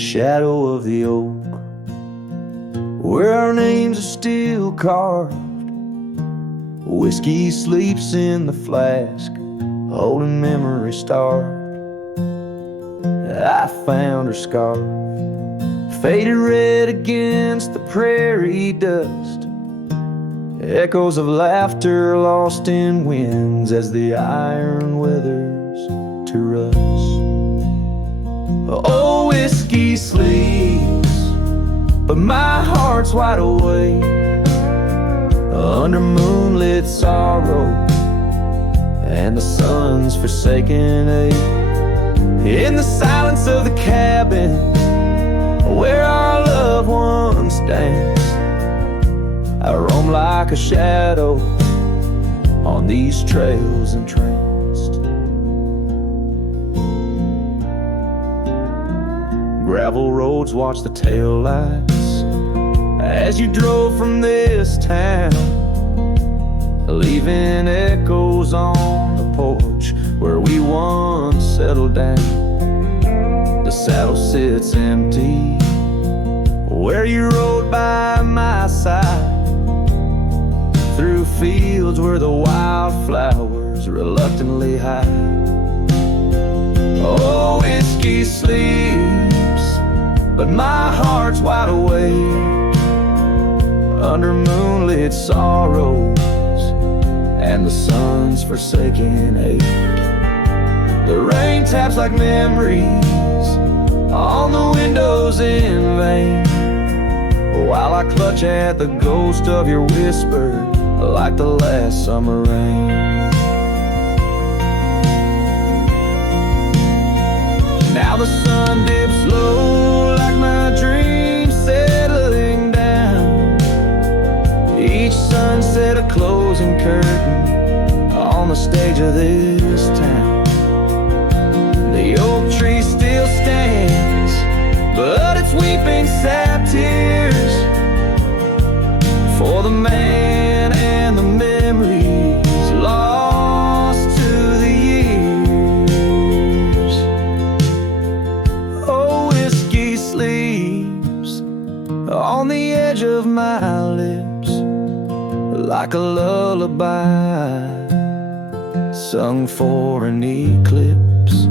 shadow of the oak, where our names are still carved. Whiskey sleeps in the flask, holding memory starved. I found her scarf, faded red against the prairie dust. Echoes of laughter lost in winds as the iron weathers to rust. Oh, whiskey sleeps, but my heart's wide awake under moonlit sorrow and the sun's forsaken ache. In the silence of the cabin where our loved ones danced, I roam like a shadow on these trails entranced. Gravel roads watch the tail lights as you drove from this town, leaving echoes on the porch where we once settled down. The saddle sits empty where you rode by my side, through fields where the wildflowers reluctantly hide. Oh, whiskey sleeps, but my heart's wide awake under moonlit sorrows and the sun's forsaken ache. The rain taps like memories on the windows in vain, while I clutch at the ghost of your whisper like the last summer rain. Now the sun dips low like my dreams settling down. Each sunset a closing curtain on the stage of this town. The oak tree still stands, but it's weeping sad tears for the man and the memories lost to the years. Oh, whiskey sleeps on the edge of my lips like a lullaby sung for an eclipse.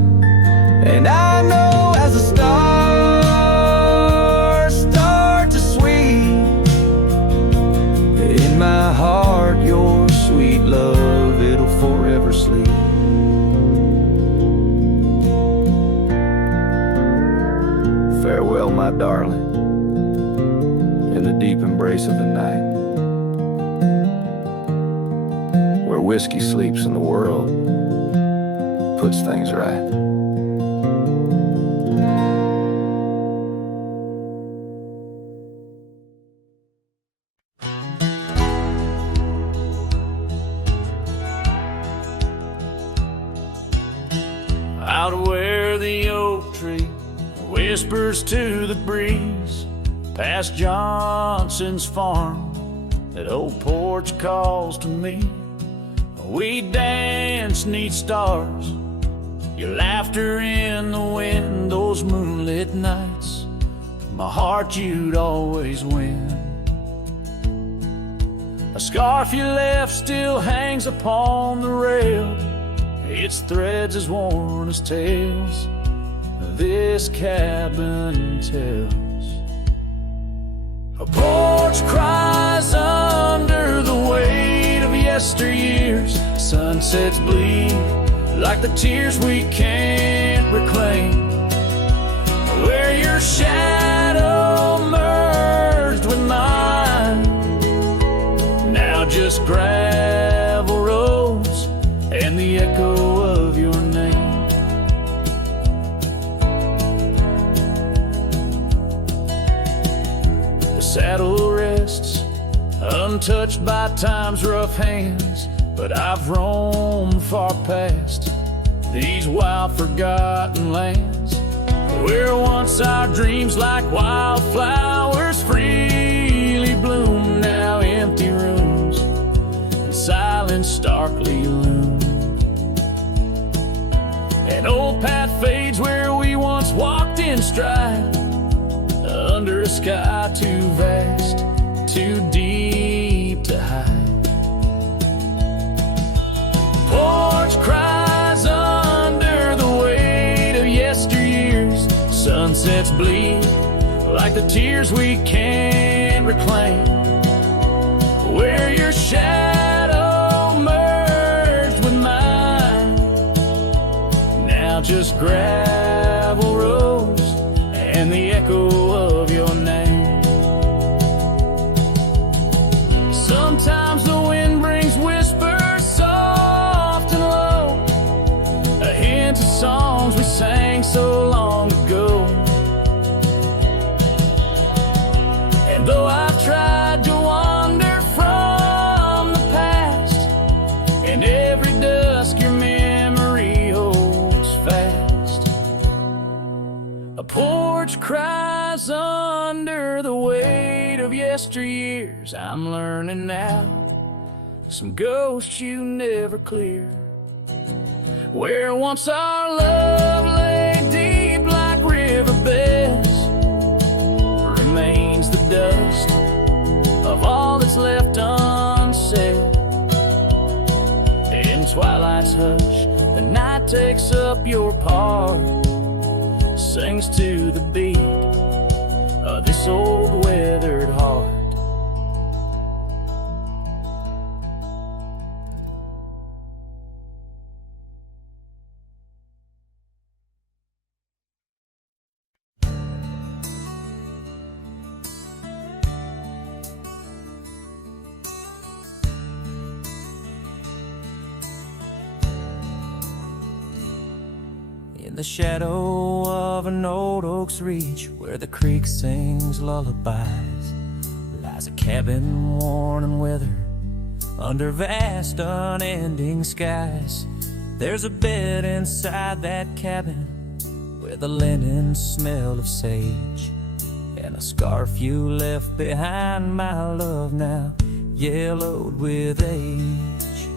And I know as the stars start to swing in my heart, your sweet love, it'll forever sleep. Farewell, my darling, in the deep embrace of the night, where whiskey sleeps and the world puts things right. Out where the oak tree whispers to the breeze, past Johnson's farm, that old porch calls to me. We dance 'neath stars, your laughter in the wind, those moonlit nights, my heart you'd always win. A scarf you left still hangs upon the rail, its threads as worn as tales this cabin tells. A porch cries under the weight of yesteryears. Sunsets bleed like the tears we can't reclaim, where your shadow merged with mine. Now just gravel roads and the echo of your name. The saddle rests untouched by time's rough hands, but I've roamed far past these wild forgotten lands, where once our dreams like wildflowers freely bloom. Now empty rooms and silence starkly loom. An old path fades where we once walked in stride, sky too vast, too deep to hide. Porch cries under the weight of yesteryears. Sunsets bleed like the tears we can't reclaim. Where your shadow merged with mine, now just gravel roads and the echo of your name. Sometimes the wind brings whispers soft and low, a hint of songs we sang so long ago. And though I've tried to wander from the past, in every dusk your memory holds fast. A porch cries under the weight of yesteryears. I'm learning now, some ghosts you never cleared. Where once our love lay deep like riverbeds, remains the dust of all that's left unsaid. In twilight's hush, the night takes up your part, sings to the beat of this old weathered heart. In the shadow of an old oak's reach, where the creek sings lullabies, lies a cabin worn and withered under vast unending skies. There's a bed inside that cabin with a linen smell of sage, and a scarf you left behind, my love, now yellowed with age.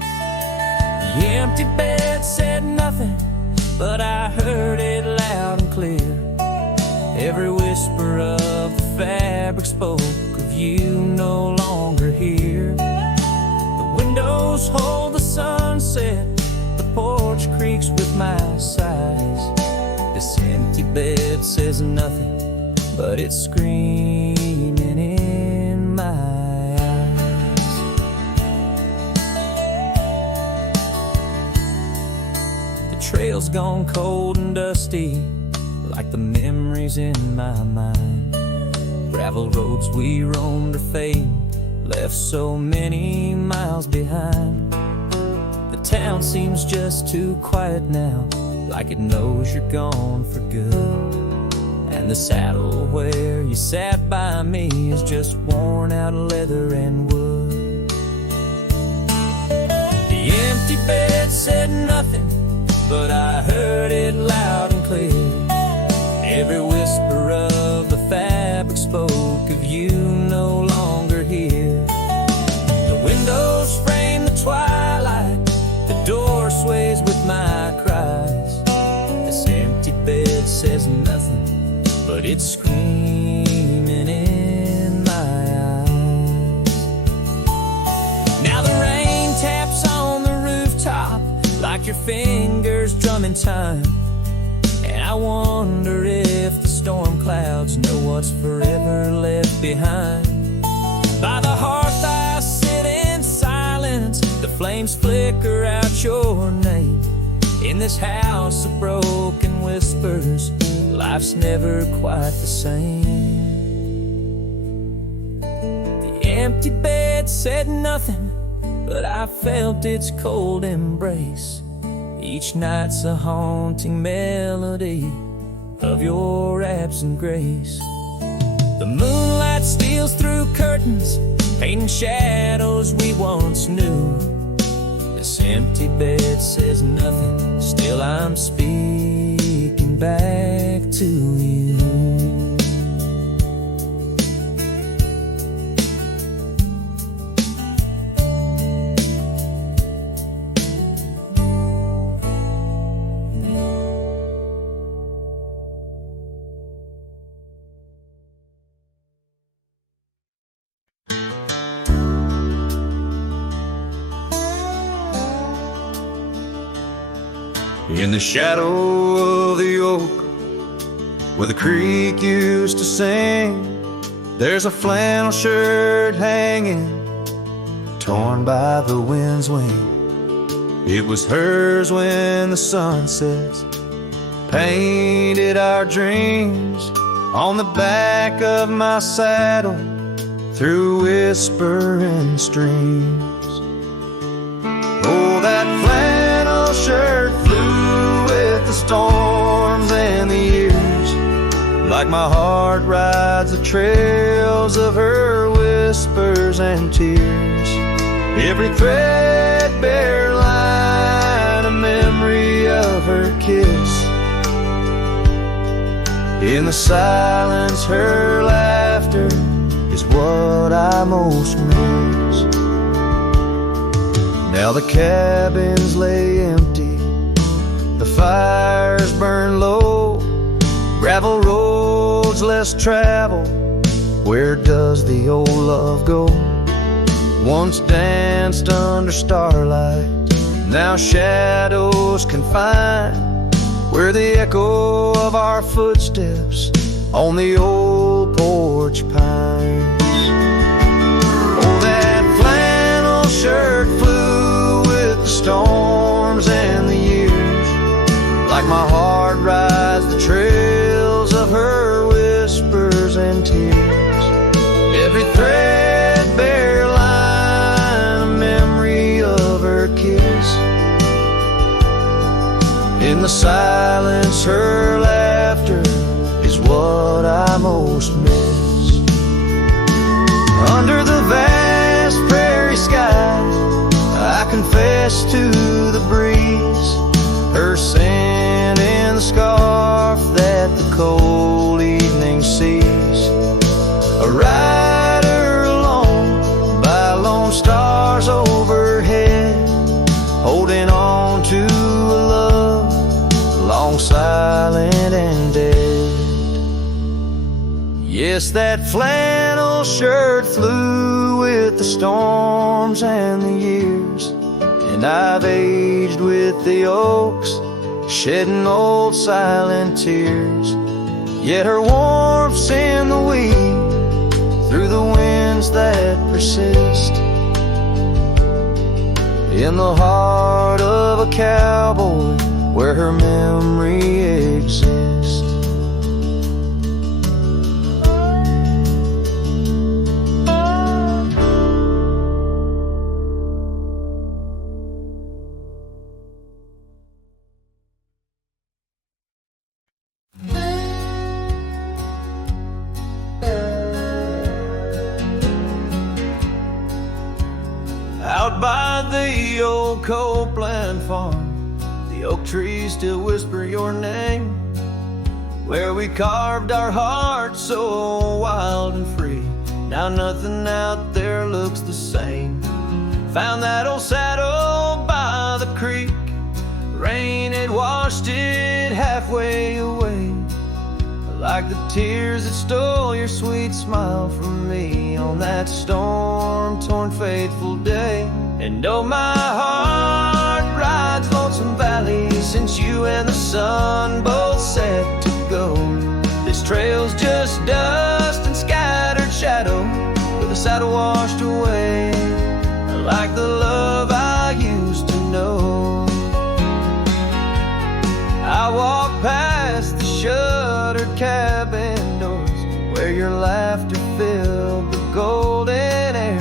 The empty bed said nothing, but I heard it loud and clear. Every whisper of the fabric spoke of you no longer here. The windows hold the sunset, the porch creaks with my sighs. This empty bed says nothing, but it's screaming in my eyes. Trail's gone cold and dusty, like the memories in my mind. Gravel roads we roamed are fading, left so many miles behind. The town seems just too quiet now, like it knows you're gone for good. And the saddle where you sat by me is just worn out leather and wood. The empty bed said nothing, but I heard it loud and clear. Every whisper of the fabric spoke of you no longer here. The windows frame the twilight, the door sways with my cries. This empty bed says nothing, but it's screaming in my eyes. Now the rain taps on the rooftop like your fingers drumming time, and I wonder if the storm clouds know what's forever left behind. By the hearth I sit in silence, the flames flicker out your name. In this house of broken whispers, life's never quite the same. The empty bed said nothing, but I felt its cold embrace. Each night's a haunting melody of your absent grace. The moonlight steals through curtains, painting shadows we once knew. This empty bed says nothing, still I'm speaking back to you. In the shadow of the oak where the creek used to sing, there's a flannel shirt hanging, torn by the wind's wing. It was hers when the sunsets painted our dreams on the back of my saddle through whispering streams. Oh, that flannel shirt flew with the storms and the years, like my heart rides the trails of her whispers and tears. Every threadbare line, a memory of her kiss. In the silence, her laughter is what I most miss. Now the cabins lay empty, the fires burn low, gravel roads less traveled. Where does the old love go? Once danced under starlight, now shadows confine, where the echo of our footsteps on the old porch pines. Oh, that flannel shirt flew with the storms and the years, like my heart rides the trails of her whispers and tears. Every threadbare line, a memory of her kiss. In the silence, her laughter is what I most miss. Under the vast prairie skies, I confess to the breeze, her scent in the scarf that the cold evening sees. A rider alone by lone stars overhead, holding on to a love long silent and dead. Yes, that flannel shirt flew with the storms and the years, and I've aged with the oaks, shedding old silent tears. Yet her warmth's in the weed, through the winds that persist, in the heart of a cowboy where her memory exists. Out by the old Copeland farm, the oak trees still whisper your name, where we carved our hearts so wild and free. Now nothing out there looks the same. Found that old saddle by the creek, rain had washed it halfway away, like the tears that stole your sweet smile from me on that storm-torn fateful day. And oh, my heart rides lonesome valleys since you and the sun both set to go. This trail's just dust and scattered shadow, with the saddle washed away, like the love I used to know. I walk past the shuttered cabin doors, where your laughter filled the golden air.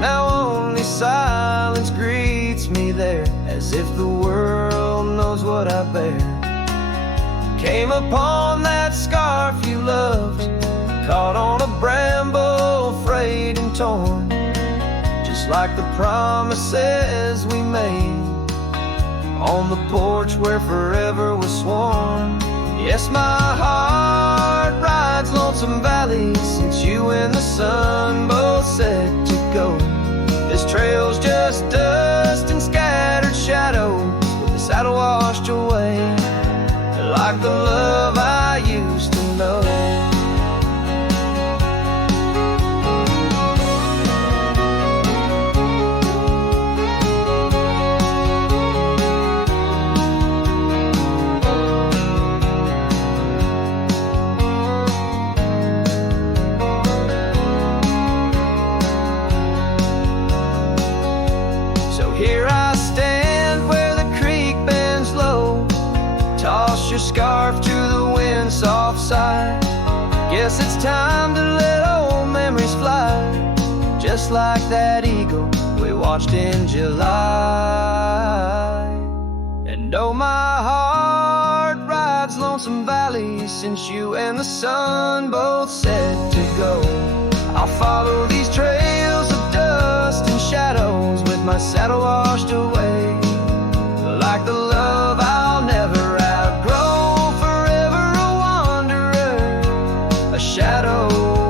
Now only silence greets me there, as if the world knows what I bear. Came upon that scarf you loved, caught on a bramble, frayed and torn, just like the promises we made on the porch where forever was sworn. Yes, my heart rides lonesome valleys since you and the sun both set to go. This trail's just dust and scattered shadows, with the saddle washed away, like the love I used to know. side. Guess it's time to let old memories fly, just like that eagle we watched in July. And oh, my heart rides lonesome valleys since you and the sun both said to go. I'll follow these trails of dust and shadows with my saddle washed away, like the love I'll never outgrow, forever a wanderer, a shadow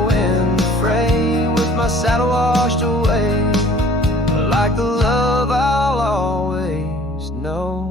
in the fray, with my saddle washed away, like the love I'll always know.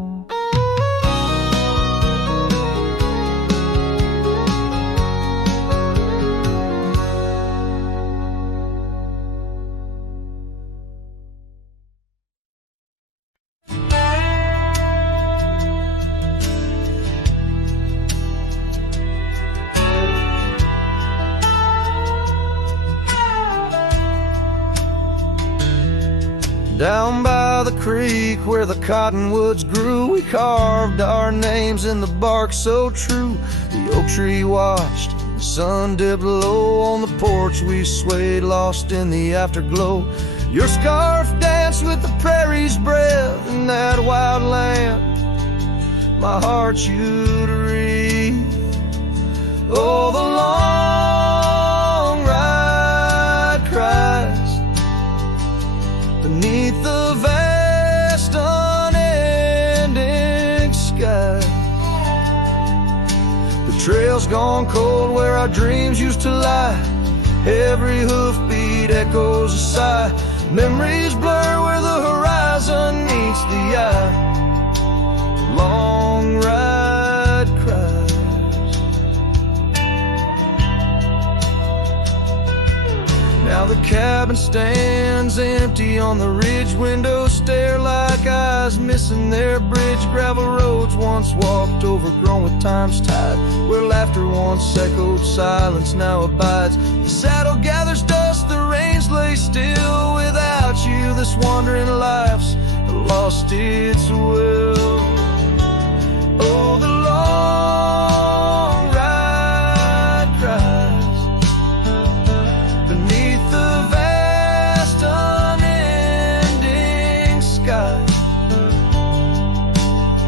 Down by the creek where the cottonwoods grew, we carved our names in the bark so true. The oak tree watched, the sun dipped low. On the porch we swayed, lost in the afterglow. Your scarf danced with the prairie's breath in that wild land my heart you'd wreathe. Oh, the long ride cries beneath the vast unending sky. The trail's gone cold where our dreams used to lie. Every hoofbeat echoes a sigh. Memories blur where the horizon meets the eye. Long ride cries. Now the cabin stands empty on the ridge. Windows stare like eyes missing their bridge. Gravel roads once walked, overgrown with time's tide, where laughter once echoed, silence now abides. The saddle gathers dust, the reins lay still. Without you this wandering life's lost its will. Oh, the long ride cries beneath the vast unending sky.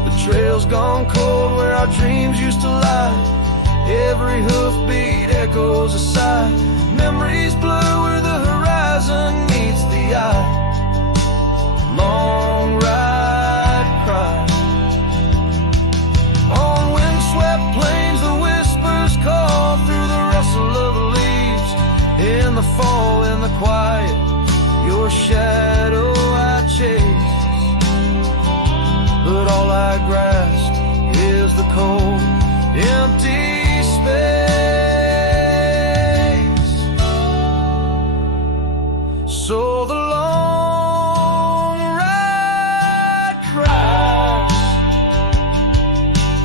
The trail's gone cold where our dreams used to lie. Every hoofbeat echoes a sigh. Memories blur where the horizon meets the eye. Long ride cries. On windswept plains the whispers call through the rustle of the leaves. In the fall, in the quiet, your shadow I chase. But all I grasp is the cold, empty space. So the long ride cries.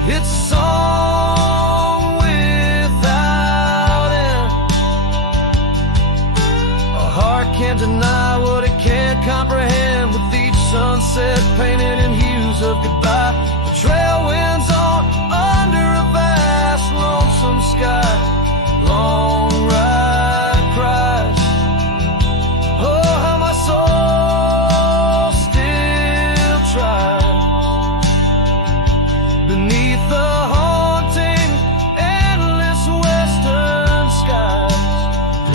It's a song without end. A heart can't deny what it can't comprehend. With each sunset painted in hues of goodbye, the trail winds on under a vast lonesome sky. Long ride cries. Oh, how my soul still tries beneath the haunting, endless western skies.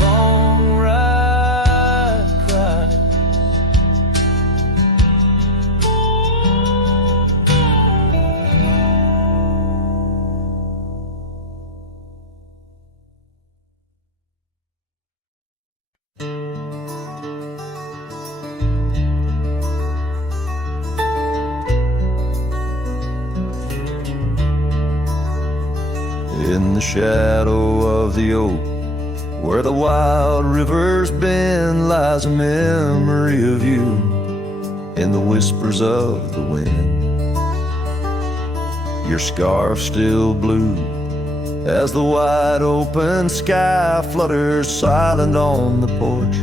Long ride cries. In the shadow of the oak, where the wild rivers bend, lies a memory of you in the whispers of the wind. Your scarf still blue as the wide open sky flutters silent on the porch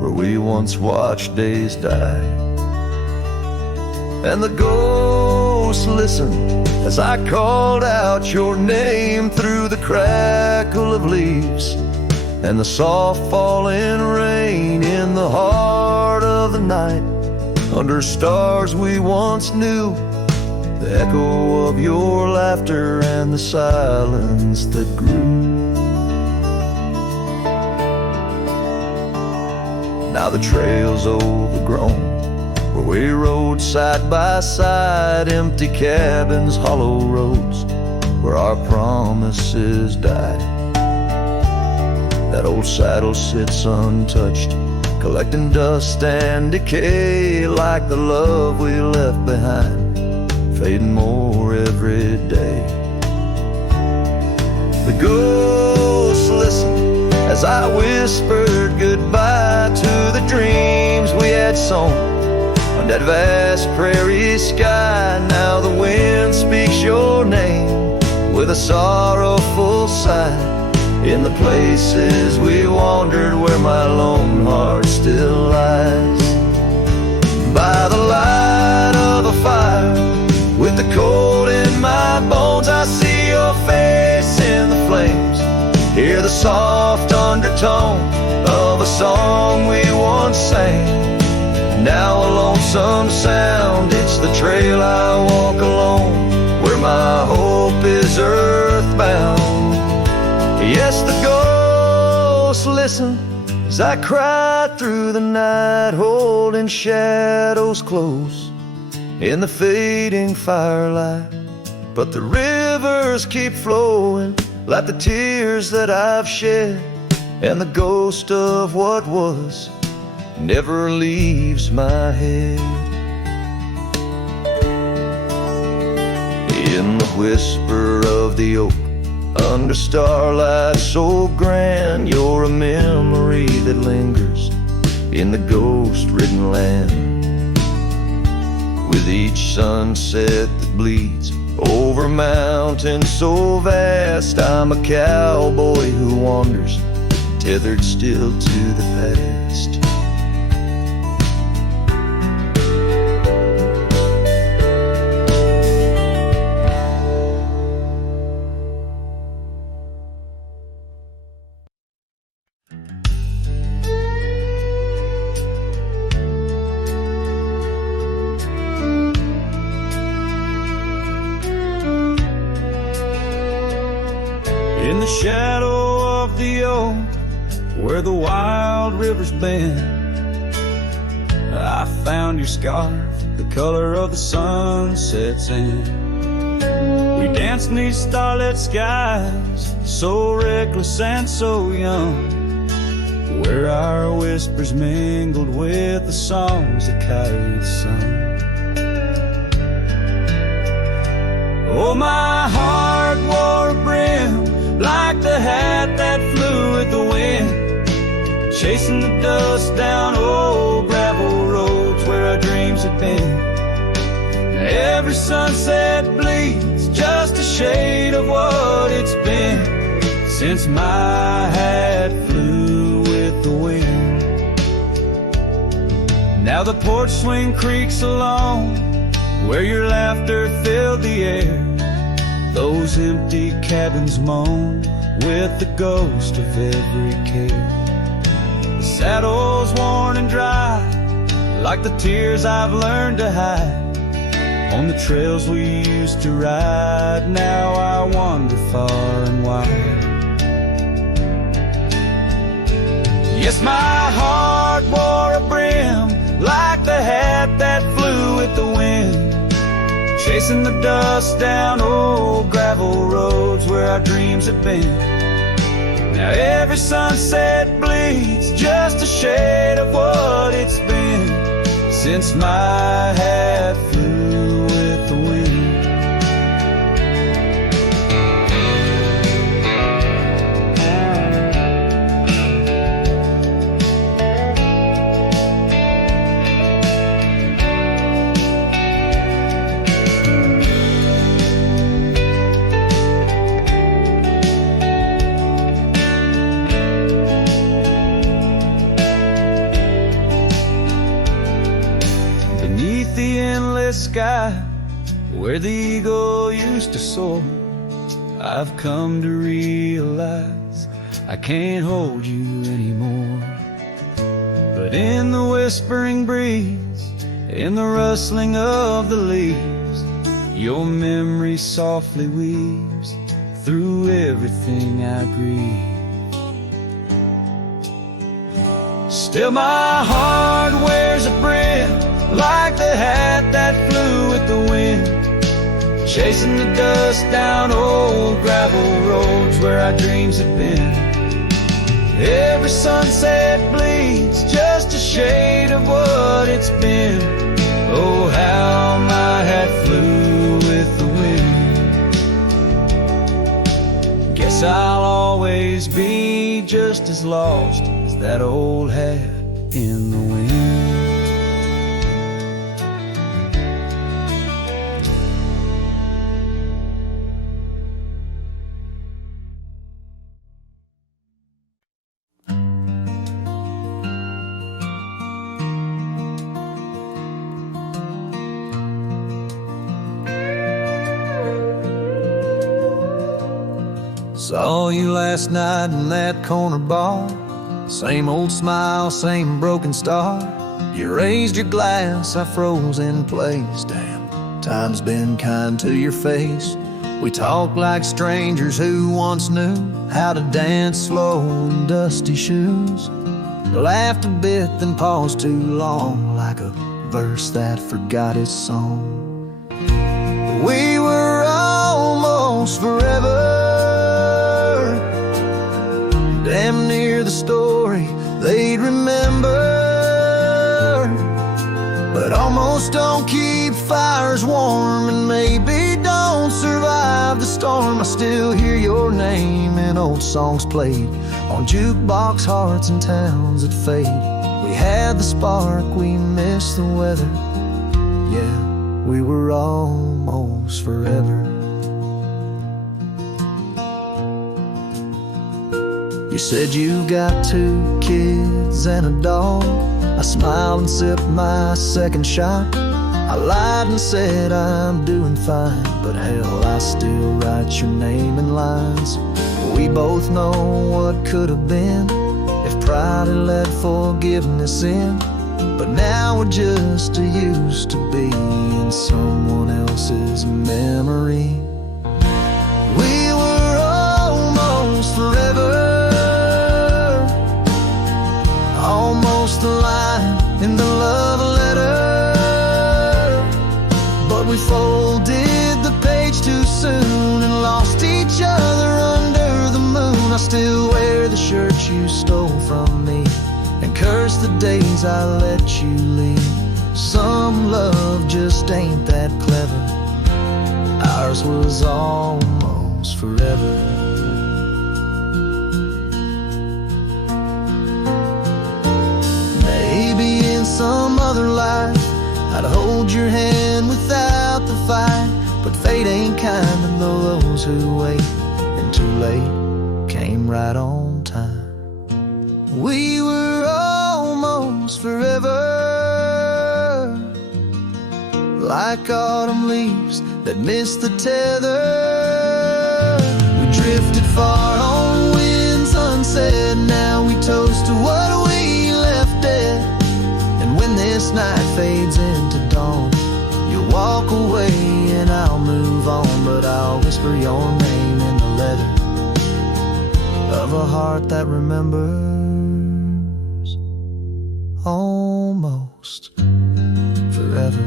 where we once watched days die. And the ghosts listen as I called out your name through the crackle of leaves and the soft falling rain in the heart of the night. Under stars we once knew, the echo of your laughter and the silence that grew. Now the trail's overgrown, where we rode side by side, empty cabins, hollow roads, where our promises died. That old saddle sits untouched, collecting dust and decay, like the love we left behind, fading more every day. The ghosts listen as I whispered goodbye to the dreams we had sown on that vast prairie sky. Now the wind speaks your name with a sorrowful sigh, in the places we wandered where my lone heart still lies. By the light of a fire, with the cold in my bones, I see your face in the flames, hear the soft undertone of a song we once sang. Now a lonesome sound, it's the trail I walk alone, where my hope is earthbound. Yes, the ghosts listen as I cry through the night, holding shadows close in the fading firelight. But the rivers keep flowing like the tears that I've shed, and the ghost of what was never leaves my head. In the whisper of the oak, under starlight so grand, you're a memory that lingers in the ghost-ridden land. With each sunset that bleeds over mountains so vast, I'm a cowboy who wanders, tethered still to the past. In the shadow of the oak, where the wild rivers bend, I found your scarf, the color of the sunset's end. We danced 'neath starlit skies, so reckless and so young, where our whispers mingled with the songs that kites sung. Oh, my heart wore a brim like the hat that flew with the wind, chasing the dust down old gravel roads where our dreams had been. Now every sunset bleeds just a shade of what it's been since my hat flew with the wind. Now the porch swing creaks along where your laughter filled the air. Those empty cabins moan with the ghost of every care. The saddle's worn and dry, like the tears I've learned to hide. On the trails we used to ride, now I wander far and wide. Yes, my heart wore a brim like the hat that flew with the wind, chasing the dust down old gravel roads where our dreams have been. Now every sunset bleeds just a shade of what it's been since my hat flew with the wind. where the eagle used to soar. I've come to realize I can't hold you anymore. But in the whispering breeze, in the rustling of the leaves, your memory softly weaves through everything I breathe. Still my heart wears a brim, like the hat that flew with the wind, chasing the dust down old gravel roads where our dreams have been. Every sunset bleeds just a shade of what it's been. Oh, how my hat flew with the wind. Guess I'll always be just as lost as that old hat in the wind. Saw you last night in that corner bar. Same old smile, same broken star. You raised your glass, I froze in place. Damn, time's been kind to your face. We talked like strangers who once knew how to dance slow in dusty shoes. Laughed a bit, then paused too long, like a verse that forgot its song. We were almost forever, damn near the story they'd remember. But almost don't keep fires warm, and maybe don't survive the storm. I still hear your name in old songs played on jukebox hearts and towns that fade. We had the spark, we missed the weather. Yeah, we were almost forever. You said you got 2 kids and a dog. I smiled and sipped my second shot. I lied and said I'm doing fine, but hell, I still write your name in lines. We both know what could have been if pride had let forgiveness in. But now we're just used to be in someone else's memory. We were almost forever, almost the line in the love letter. But we folded the page too soon and lost each other under the moon. I still wear the shirt you stole from me and curse the days I let you leave. Some love just ain't that clever. Ours was almost forever. Some other life I'd hold your hand without the fight, but fate ain't kind to those who wait, and too late came right on time. We were almost forever, like autumn leaves that missed the tether. We drifted far on winds unsaid. Now we toast to what we left dead. This night fades into dawn. You'll walk away and I'll move on, but I'll whisper your name in the letter of a heart that remembers almost forever.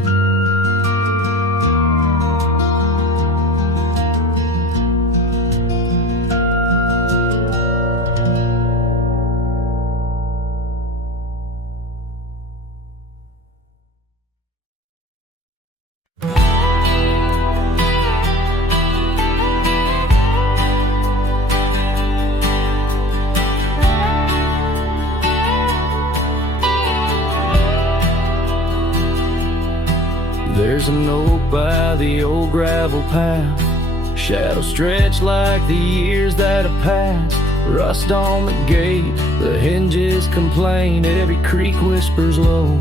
There's a note by the old gravel path, shadows stretch like the years that have passed. Rust on the gate, the hinges complain, every creak whispers low.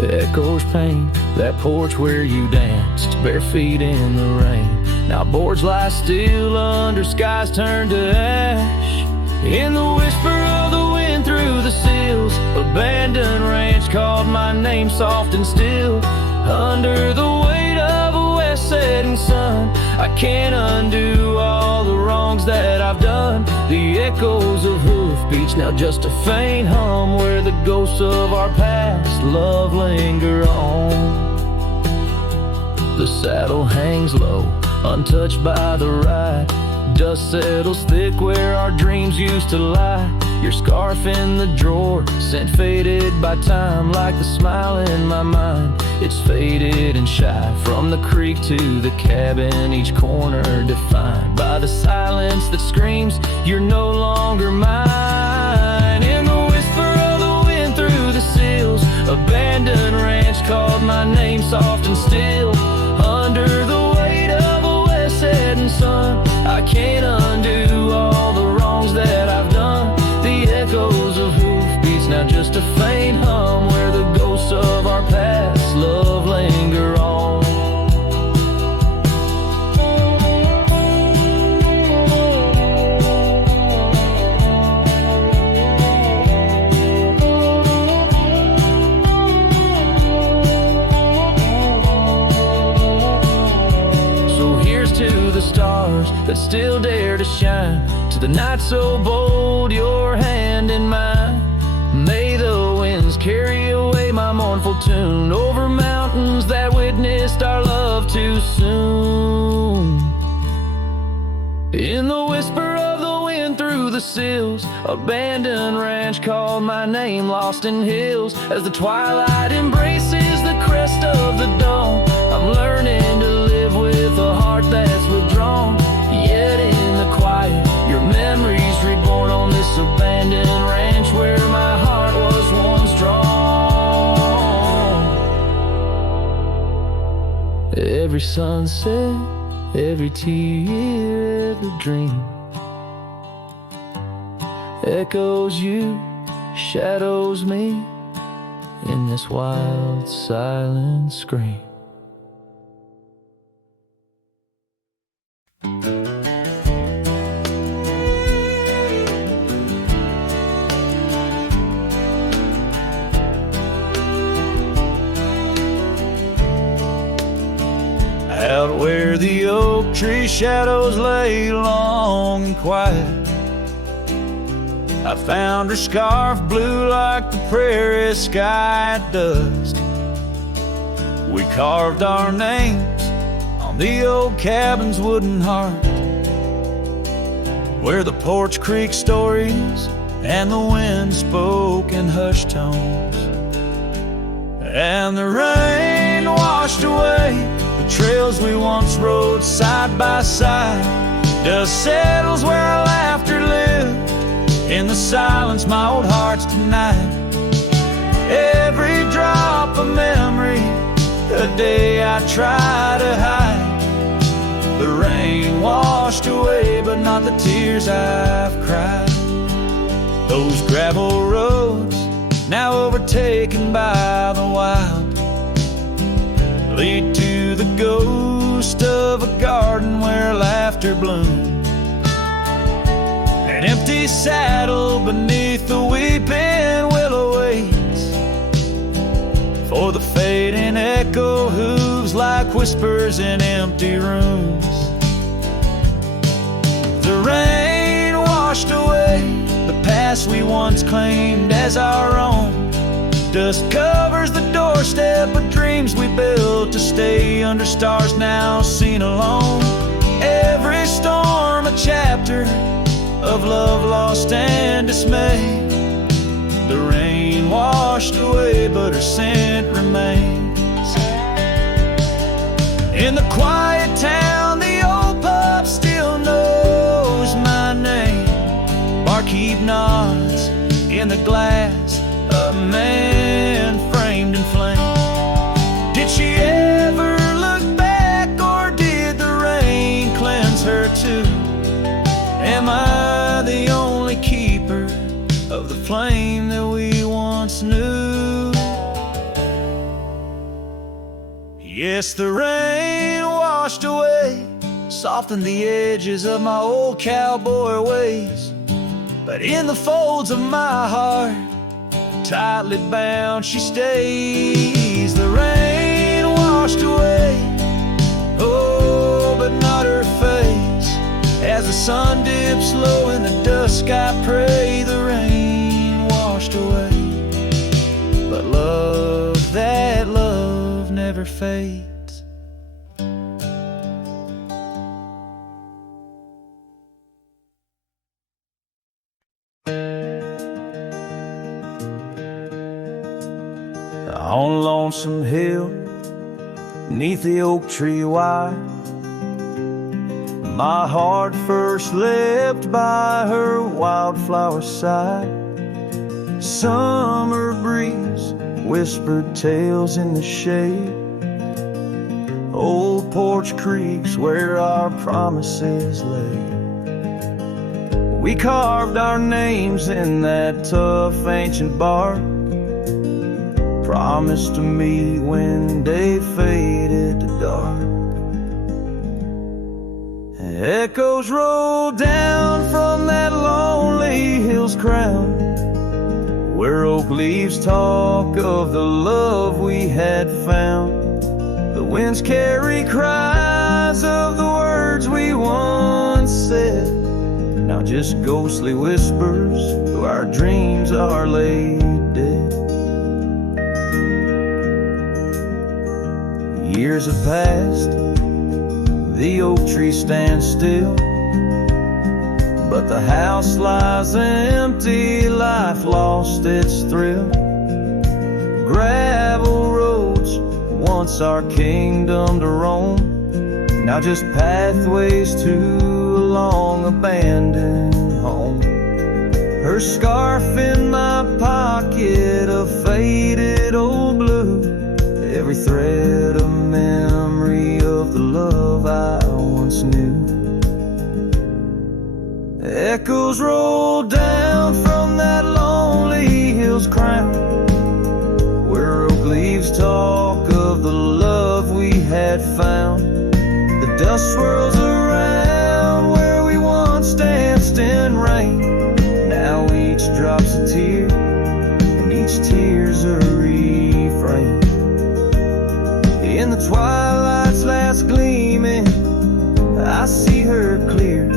Echoes pain that porch where you danced, bare feet in the rain. Now boards lie still under skies turned to ash. In the whisper of the wind through the sills, abandoned ranch called my name soft and still. Under the weight of a west setting sun, I can't undo all the wrongs that I've done. The echoes of hoofbeats, now just a faint hum, where the ghosts of our past love linger on. The saddle hangs low, untouched by the ride. Dust settles thick where our dreams used to lie. Your scarf in the drawer, scent faded by time, like the smile in my mind. It's faded and shy, from the creek to the cabin, each corner defined by the silence that screams, you're no longer mine. In the whisper of the wind through the sills, abandoned ranch called my name soft and still. Under the weight of a west setting sun, I can't undo all the wrongs that I've done. The echoes of hoofbeats, now just a faint hum, where the ghosts of our past love linger on. Stars that still dare to shine, to the night so bold, your hand in mine. May the winds carry away my mournful tune, over mountains that witnessed our love too soon. In the whisper of the wind through the sills, abandoned ranch called my name, lost in hills. As the twilight embraces the crest of the dawn, I'm learning to live with a heart that's withdrawn. Yet in the quiet, your memories reborn on this abandoned ranch, where my heart was once drawn. Every sunset, every tear, every dream echoes you, shadows me in this wild, silent scream. Out where the oak tree shadows lay long and quiet, I found her scarf blue like the prairie sky at dusk. We carved our names on the old cabin's wooden heart, where the Porch Creek stories and the wind spoke in hushed tones. And the rain washed away the trails we once rode side by side. Dust settles where our laughter lived, in the silence my old heart's denied. Every drop of memory, a day I try to hide. The rain washed away, but not the tears I've cried. Those gravel roads, now overtaken by the wild, lead to the ghost of a garden where laughter bloomed. An empty saddle beneath the weeping willow waits for the fading echo hooves like whispers in empty rooms. The rain washed away the past we once claimed as our own. Dust covers the doorstep of dreams we built to stay under stars now seen alone. Every storm a chapter of love lost and dismay. The rain washed away, but her scent remains. In the quiet town, the old pub still knows my name. Barkeep nods in the glass, a man framed in flame. Did she ever look back, or did the rain cleanse her too? Am I the only keeper of the flame that we once knew? Yes, the rain washed away, softened the edges of my old cowboy ways. But in the folds of my heart, tightly bound she stays. The rain washed away, oh, but not her face. As the sun dips low in the dusk, I pray the rain washed away. But love, that love never fades. On Lonesome Hill, neath the oak tree wide, my heart first leapt by her wildflower side. Summer breeze whispered tales in the shade. Old Porch creeks where our promises lay. We carved our names in that tough ancient bark, promised to meet when day faded to dark. Echoes roll down from that lonely hill's crown, where oak leaves talk of the love we had found. The winds carry cries of the words we once said, now just ghostly whispers though our dreams are laid dead. Years have passed, the oak tree stands still, but the house lies empty, life lost its thrill. Gravel roads, once our kingdom to roam, now just pathways to a long abandoned home. Her scarf in my pocket, a faded old blue, every thread a memory of the love I once knew. Echoes roll down from that lonely hill's crown, where oak leaves talk of the love we had found. The dust swirls around where we once danced in rain, now each drop's a tear and each tear's a refrain. In the twilight's last gleaming, I see her clear,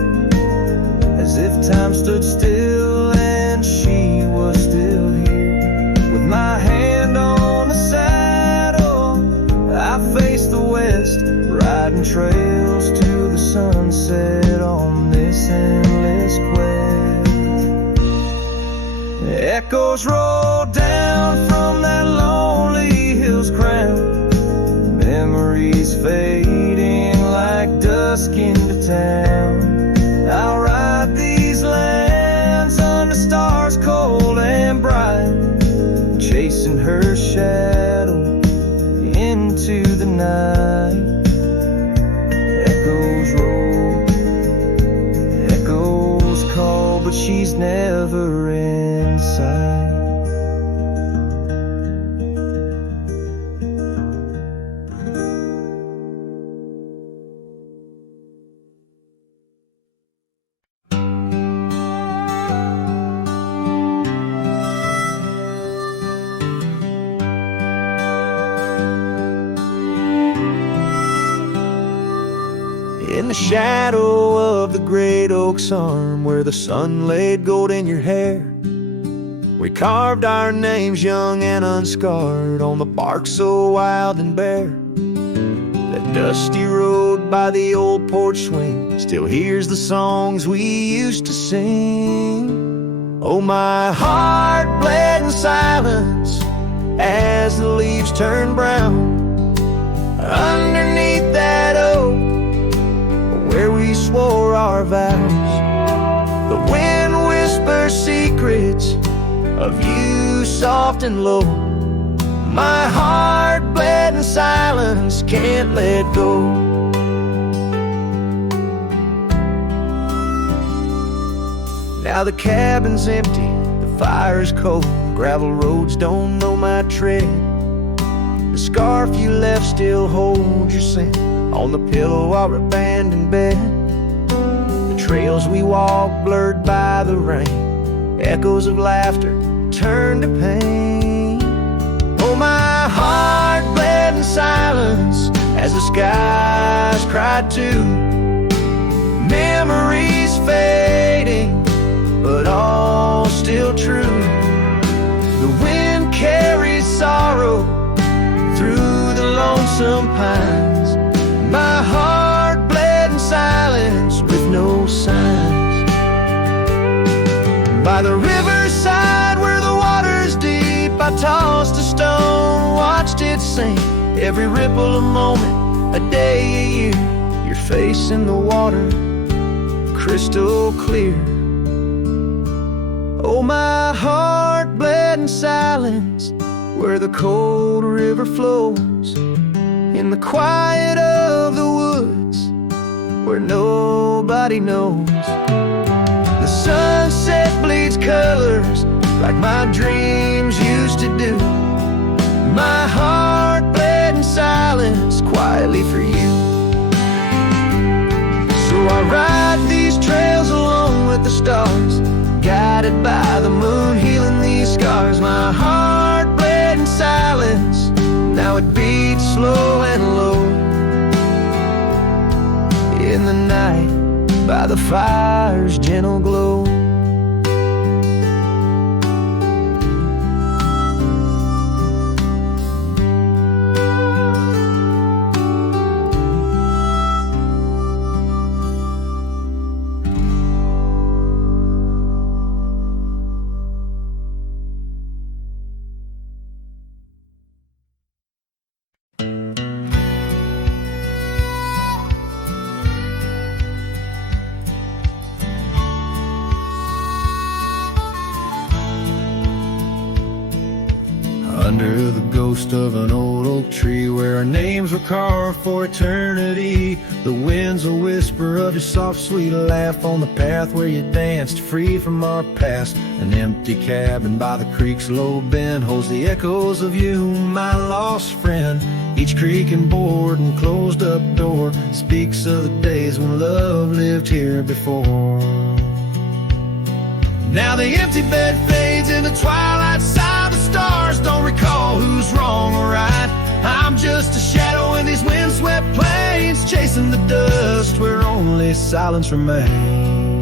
as if time stood still and she was still here. With my hand on the saddle, I face the west, riding trails to the sunset on this endless quest. Echoes roll down from that lonely hill's crown, memories fading like dusk into town. I'll ride these lands under stars cold and bright, chasing her shadow into the night. Echoes roll, echoes call, but she's never in sight. In the shadow of the great oak's arm, where the sun laid gold in your hair, we carved our names young and unscarred on the bark so wild and bare. That dusty road by the old porch swing still hears the songs we used to sing. Oh, my heart bled in silence as the leaves turned brown underneath that oak where we swore our vows. The wind whispers secrets of you soft and low. My heart bled in silence, can't let go. Now the cabin's empty, the fire's cold, gravel roads don't know my tread. The scarf you left still holds your scent on the pillow of our abandoned bed. The trails we walked blurred by the rain, echoes of laughter turned to pain. Oh, my heart bled in silence as the skies cried too. Memories fading, but all still true. The wind carries sorrow through the lonesome pines. My heart bled in silence with no signs. By the riverside where the water's deep, I tossed a stone, watched it sink. Every ripple a moment, a day a year. Your face in the water, crystal clear. Oh, my heart bled in silence where the cold river flows, in the quiet of the woods where nobody knows. The sunset bleeds colors like my dreams used to do. My heart bled in silence quietly for you. So I ride these trails along with the stars, guided by the moon, healing these scars. My heart bled in silence, now it beats slow and low. In the night, by the fire's gentle glow. Under the ghost of an old oak tree where our names were carved for eternity, the wind's a whisper of your soft sweet laugh on the path where you danced free from our past. An empty cabin by the creek's low bend holds the echoes of you, my lost friend. Each creak and board and closed up door speaks of the days when love lived here before. Now the empty bed fades in the twilight side. The stars don't recall who's wrong or right. I'm just a shadow in these windswept plains, chasing the dust where only silence remains.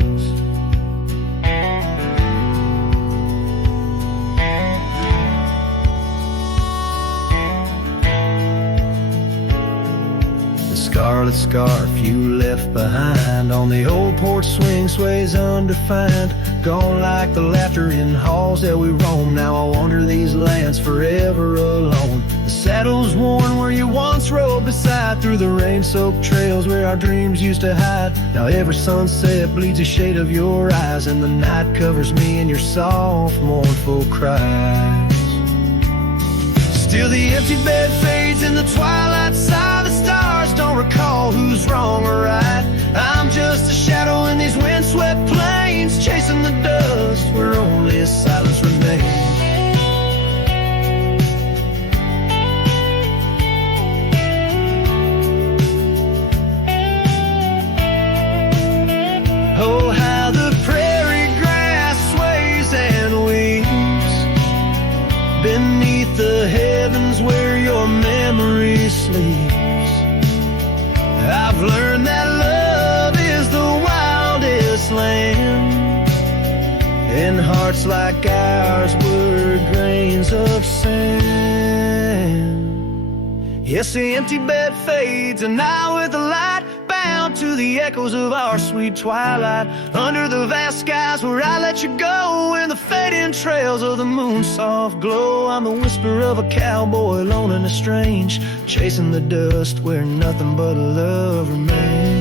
Scarlet scarf you left behind on the old porch swing sways undefined, gone like the laughter in halls that we roam. Now I wander these lands forever alone. The saddle's worn where you once rode beside, through the rain-soaked trails where our dreams used to hide. Now every sunset bleeds a shade of your eyes, and the night covers me in your soft, mournful cries. Still the empty bed fades in the twilight side. The stars don't recall who's wrong or right. I'm just a shadow in these windswept plains, chasing the dust where only silence remains. Oh, how the prairie grass sways and weeps beneath the heavens where your memory sleeps. I've learned that love is the wildest land, and hearts like ours were grains of sand. Yes, the empty bed fades, and I with the light, bound to the echoes of our sweet twilight. Under the vast skies where I let you go, in the fading trails of the moon's soft glow. I'm the whisper of a cowboy, lone and estranged, chasing the dust where nothing but love remains.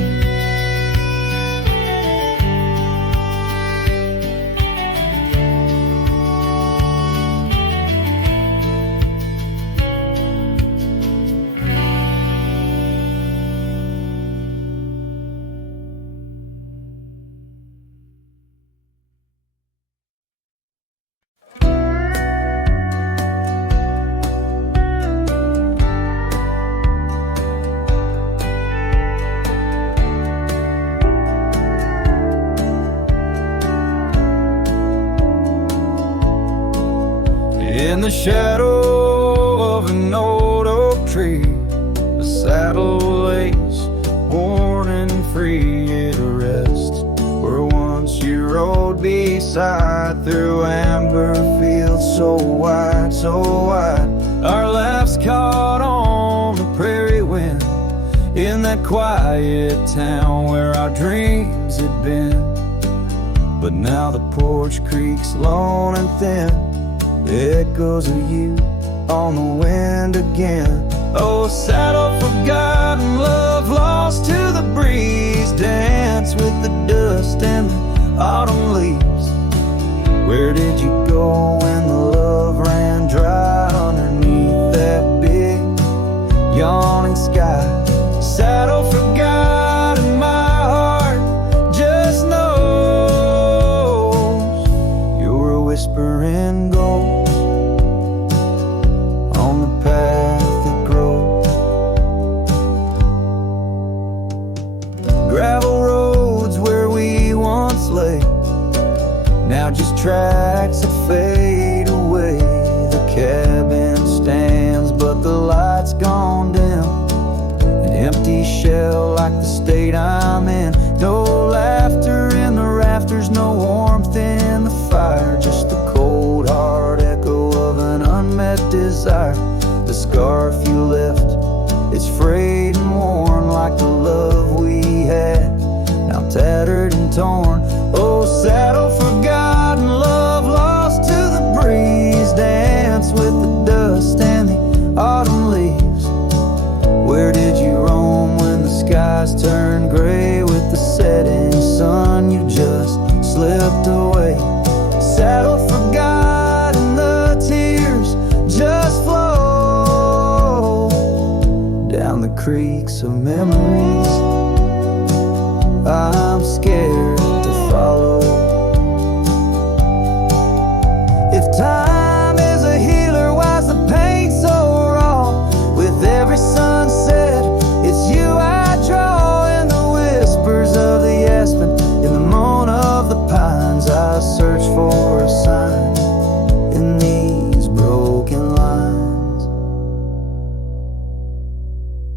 the shadow of an old oak tree, a saddle lays worn and free. It rests where once you rode beside, through amber fields so wide, so wide. Our laughs caught on the prairie wind in that quiet town where our dreams had been. But now the porch creaks lone and thin, the echoes of you on the wind again. Oh, saddle forgotten, love lost to the breeze, dance with the dust and the autumn leaves. Where did you go when the love ran dry underneath that big yawning sky? Saddle forgotten, my heart just knows you're a whispering ghost on the path that grows. Gravel roads where we once lay, now just tracks that fade away. The cabin stands, but the light's gone dim, an empty shell like the state I'm in. No laughter in the rafters, no warmth in the fire, just the cold hard echo of an unmet desire. The scarf you left, it's frayed and worn like the love we had, now tattered and torn. Oh, saddle forgotten, love lost to the breeze, dance with the dust and the autumn leaves. Where did you roam when the skies turned gray with the setting sun? You just slipped away. Saddle forgotten, the tears just flow down the creeks of memories. I'm scared to follow. If time is a healer, why's the pain so raw? With every sunset, it's you I draw. In the whispers of the aspen, in the moan of the pines, I search for a sign in these broken lines.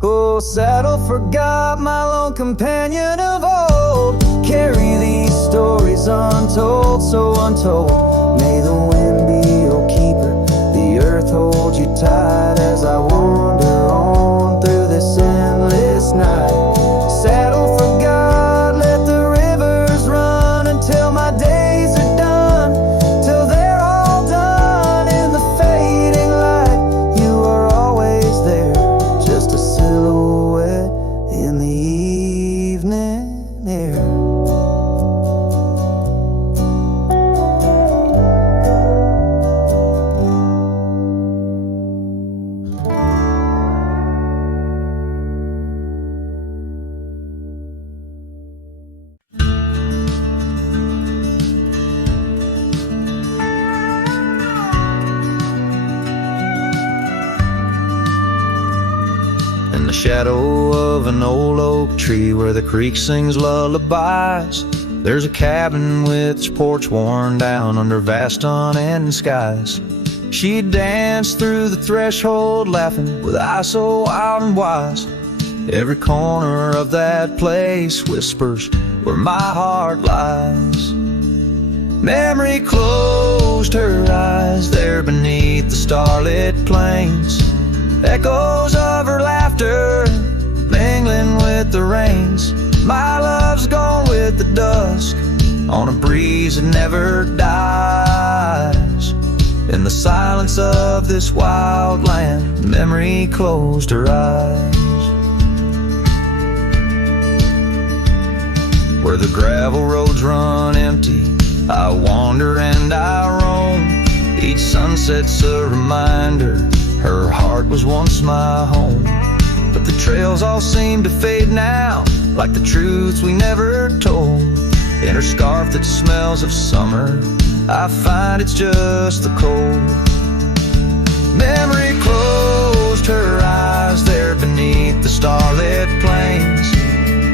Oh, saddle forgot, my lone companion of old, carry these stories untold, so untold. May the wind be your keeper, the earth hold you tight as I wander on through this endless night. Saddle forgot, let the rivers run until my days are done, till they're all done. In the fading light, you are always there, just a silhouette in the evening air. In the shadow of an old oak tree where the creek sings lullabies, there's a cabin with its porch worn down under vast unending skies. She danced through the threshold laughing with eyes so wild and wise. Every corner of that place whispers where my heart lies. Memory closed her eyes there beneath the starlit plains. Echoes of her laughter mingling with the rains. My love's gone with the dusk on a breeze that never dies. In the silence of this wild land, memory closed her eyes. Where the gravel roads run empty, I wander and I roam. Each sunset's a reminder her heart was once my home. But the trails all seem to fade now, like the truths we never told. In her scarf that smells of summer, I find it's just the cold. Memory closed her eyes there beneath the starlit plains.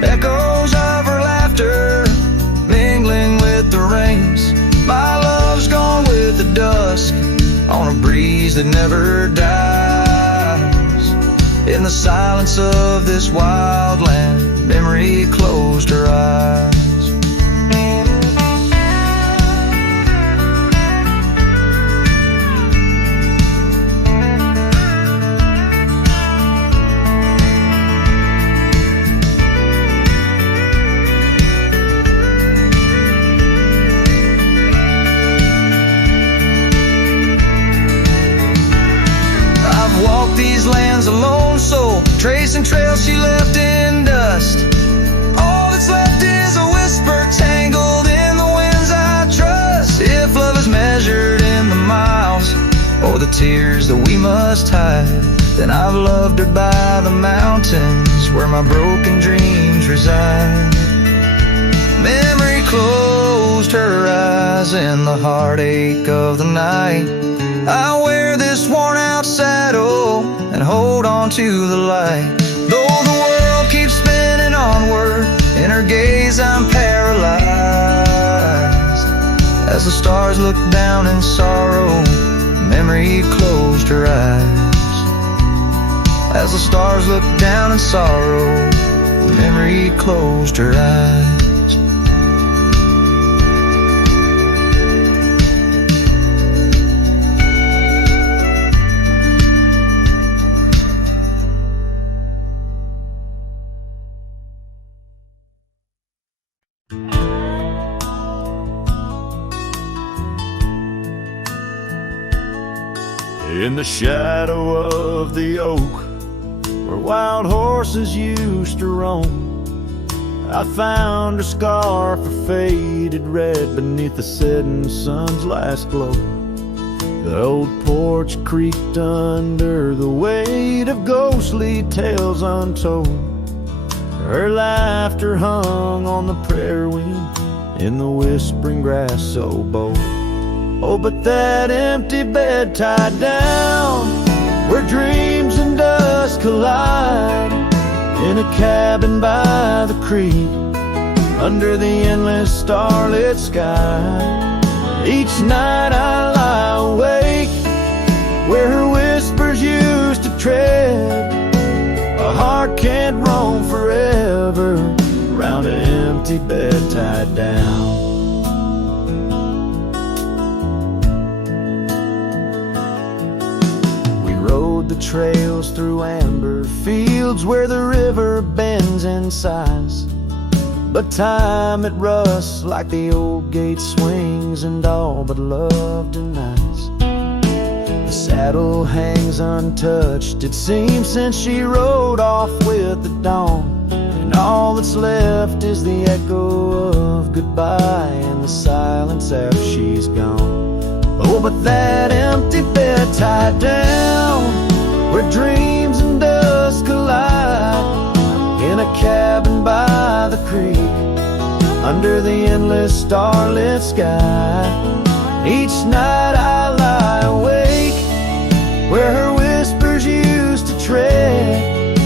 Echoes of her laughter mingling with the rains. My love's gone with the dusk on a breeze that never dies. In the silence of this wild land, memory closed her eyes. These lands, a lone soul, tracing trails she left in dust. All that's left is a whisper tangled in the winds I trust. If love is measured in the miles or the tears that we must hide, then I've loved her by the mountains where my broken dreams reside. Memory closed her eyes in the heartache of the night. I wear this worn out saddle and hold on to the light. Though the world keeps spinning onward, in her gaze I'm paralyzed. As the stars look down in sorrow, memory closed her eyes. As the stars look down in sorrow, memory closed her eyes. In the shadow of the oak, where wild horses used to roam, I found a scarf of faded red beneath the setting sun's last glow. The old porch creaked under the weight of ghostly tales untold. Her laughter hung on the prairie wind in the whispering grass so bold. Oh, but that empty bed tied down, where dreams and dust collide, in a cabin by the creek, under the endless starlit sky. Each night I lie awake, where her whispers used to tread. A heart can't roam forever, around an empty bed tied down. The trails through amber fields where the river bends in sighs, but time it rusts like the old gate swings and all but love denies. The saddle hangs untouched, it seems, since she rode off with the dawn, and all that's left is the echo of goodbye and the silence after she's gone. Oh, but that empty bed tied down, where dreams and dust collide, in a cabin by the creek, under the endless starlit sky. Each night I lie awake, where her whispers used to tread.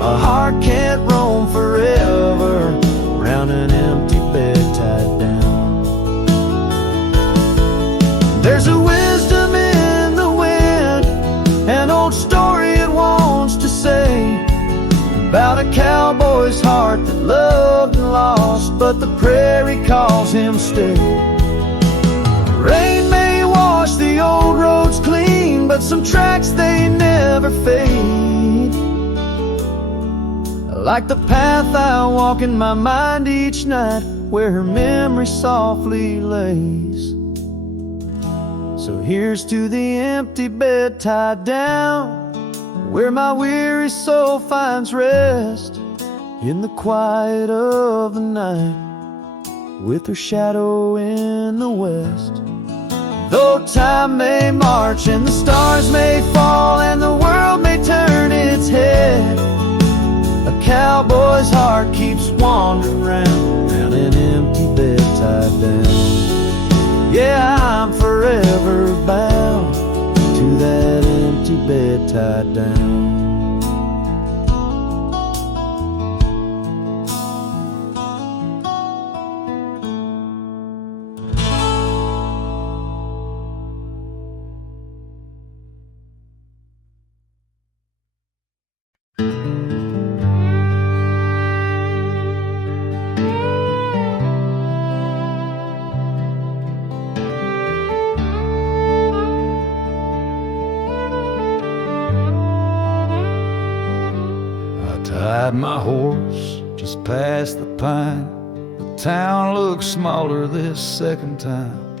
A heart can't roam forever, round an empty bed tied down. There's a wisdom in the wind, an old story it wants to say, about a cowboy's heart that loved and lost, but the prairie calls him stay. Rain may wash the old roads clean, but some tracks they never fade. Like the path I walk in my mind each night, where her memory softly lays. So here's to the empty bed tied down, where my weary soul finds rest, in the quiet of the night, with her shadow in the west. Though time may march and the stars may fall and the world may turn its head, a cowboy's heart keeps wandering round an empty bed tied down. Yeah, I'm forever bound to that empty bed tied down. ride my horse just past the pine. The town looks smaller this second time.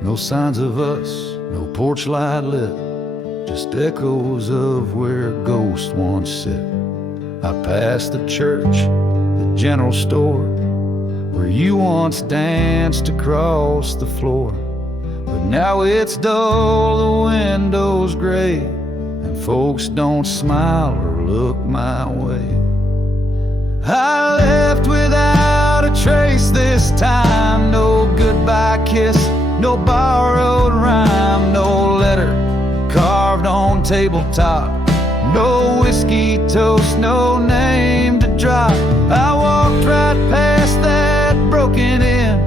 No signs of us, no porch light lit, just echoes of where ghosts once sit. I passed the church, the general store, where you once danced across the floor. But now it's dull, the window's gray, and folks don't smile or look my way. I left without a trace this time. No goodbye kiss, no borrowed rhyme, no letter carved on tabletop, no whiskey toast, no name to drop. I walked right past that broken inn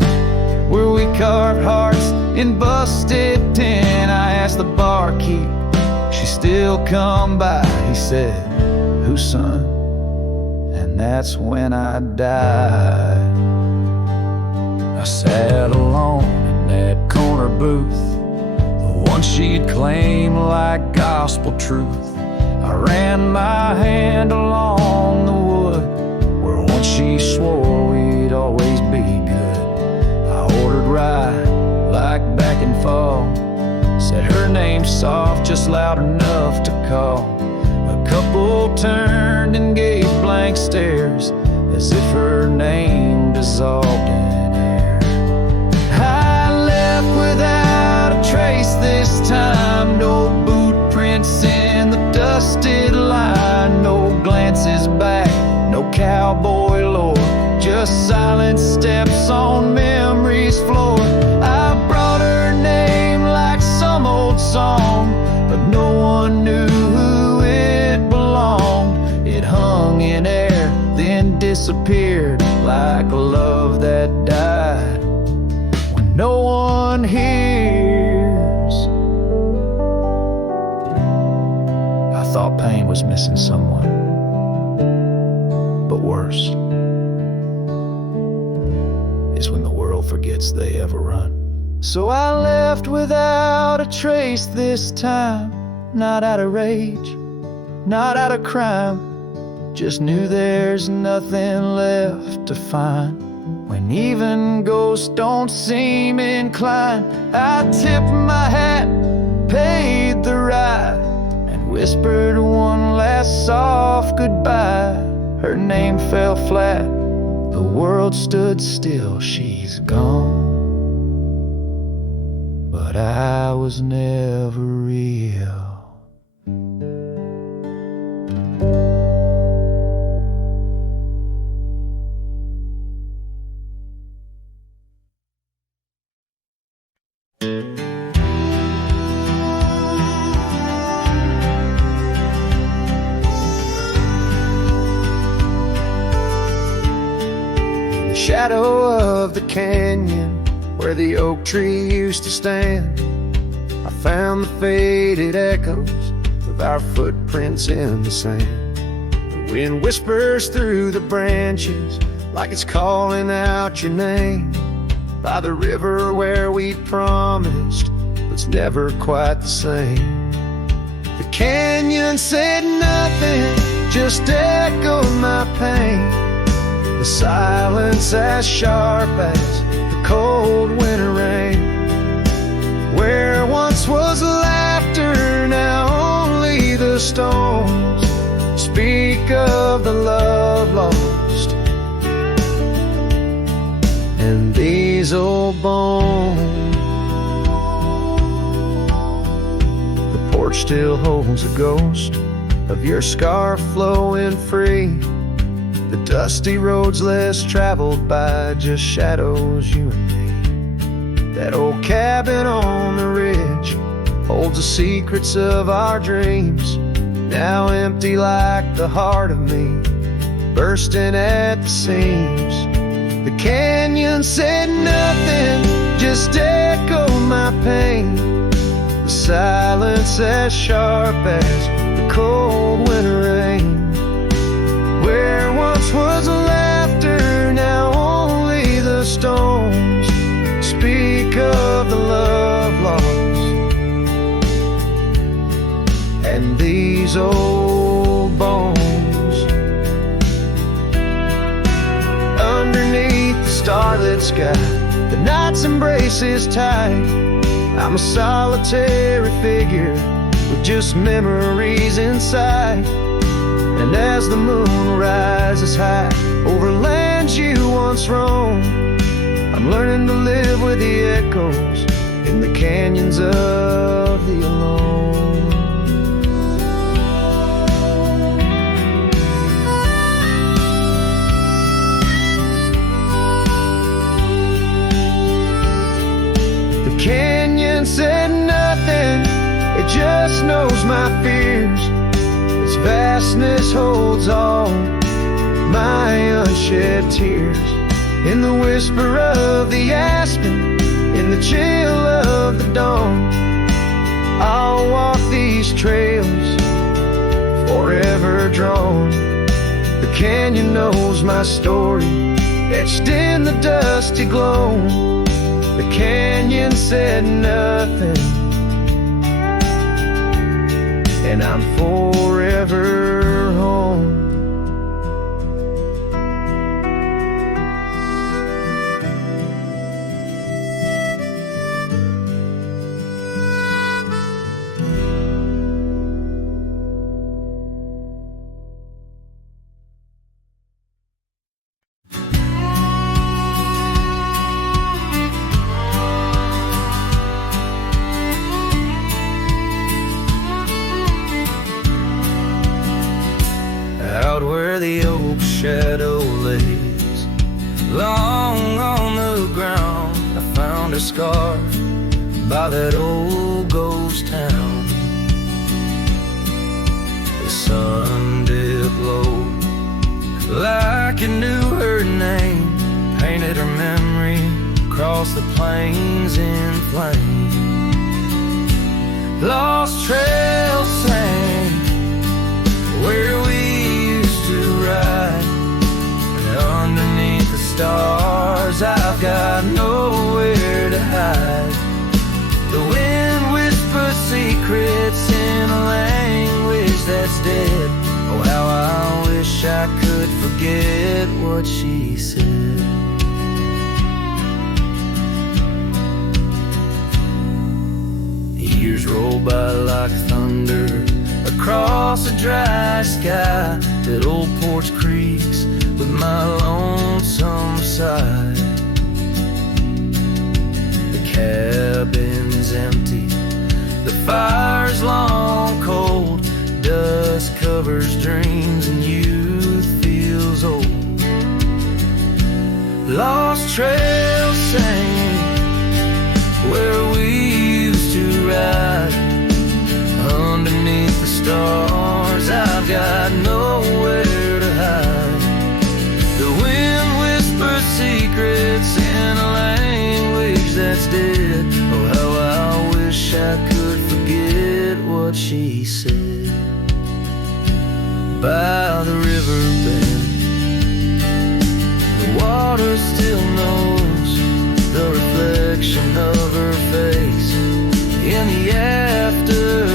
where we carved hearts in busted tin. I asked the barkeep, she still come by. He said, whose son? And that's when I died. I sat alone in that corner booth, the one she'd claim like gospel truth. I ran my hand along the wood where once she swore we'd always be good. I ordered rye like back in fall, said her name soft, just loud enough to call. A couple turned and gave blank stares as if her name dissolved in air. I left without a trace this time. No boot prints in the dusted line, no glances back, no cowboy lore, just silent steps on memory's floor. I brought her name like some old song, but no one knew who it belonged. It hung in air, then disappeared like a love that died when no one hears. I thought pain was missing someone, but worse is when the world forgets they ever run. So I left without a trace this time, not out of rage, not out of crime, just knew there's nothing left to find. When even ghosts don't seem inclined, I tipped my hat, paid the ride, and whispered one last soft goodbye. Her name fell flat, the world stood still, she's gone. But I was never real. Shadow of the canyon where the oak tree used to stand, I found the faded echoes of our footprints in the sand. The wind whispers through the branches like it's calling out your name. By the river where we promised, but it's never quite the same. The canyon said nothing, just echoed my pain. The silence as sharp as the cold winter rain. Where once was laughter, now only the stones speak of the love lost. And these old bones, the porch still holds a ghost of your scar flowing free. The dusty roads less traveled by, just shadows, you and me. That old cabin on the ridge holds the secrets of our dreams, now empty like the heart of me, bursting at the seams. The canyon said nothing, just echoed my pain. The silence as sharp as the cold winter rain. Where once was laughter, now only the stones speak of the love lost. And these old bones, starlit sky. The night's embrace is tight. I'm a solitary figure with just memories inside. And as the moon rises high over lands you once roamed, I'm learning to live with the echoes in the canyons of the alone. The canyon said nothing, it just knows my fears. Its vastness holds all my unshed tears. In the whisper of the aspen, in the chill of the dawn, I'll walk these trails forever drawn. The canyon knows my story, etched in the dusty glow. The canyon said nothing, and I'm forever home. Out where the oak shadow lays long on the ground, I found a scar by that old ghost town. The sun dipped low like it knew her name, painted her memory across the plains in flame. Lost trails sang where we ride, and underneath the stars I've got nowhere to hide. The wind whispers secrets in a language that's dead. Oh, how I wish I could forget what she said. The years roll by like thunder across a dry sky. That old porch creaks with my lonesome side. The cabin's empty, the fire's long cold. Dust covers dreams and youth feels old. Lost trails sing where we used to ride. Underneath the stars I've got nowhere to hide. The wind whispers secrets in a language that's dead. Oh, how I wish I could forget what she said. By the river bend, the water still knows the reflection of her face in the afterglows.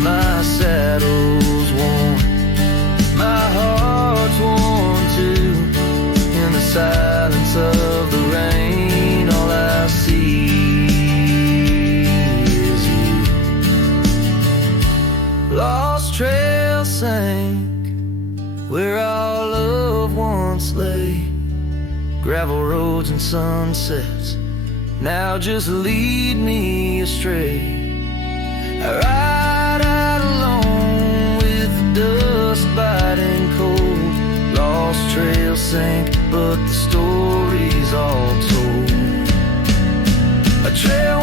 My saddle's worn, my heart's worn too. In the silence of the rain, all I see is you. Lost trail sank where our love once lay. Gravel roads and sunsets now just lead me astray. I ride out alone with the dust biting cold. Lost trails sank, but the story's all told. A trail